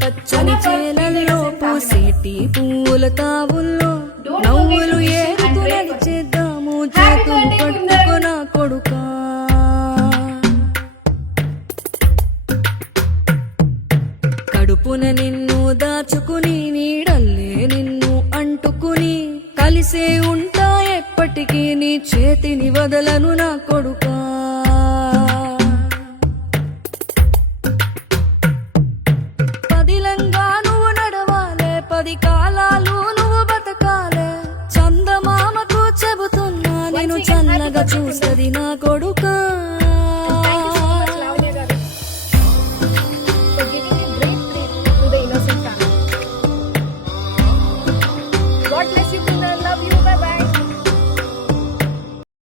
పచ్చని చేలల్లో పూసేటి పువ్వుల తావుల్లో నవ్వులు ఏరుతూ నడిచేద్దాము చేతులు పట్టుకున కొడుకా కడుపున నిన్ను దాచుకుని నీడల్లే నిన్ను అంటుకుని కలిసే ఉంటా ఎప్పటికీ నీ చేతిని వదలను నా కొడుకా పదిలంగా నువ్వు నడవాలే 10 కాలాలు నువ్వు బతకాలే చందమామకు చెబుతున్నా నేను చల్లగా చూసది నా కొడుకా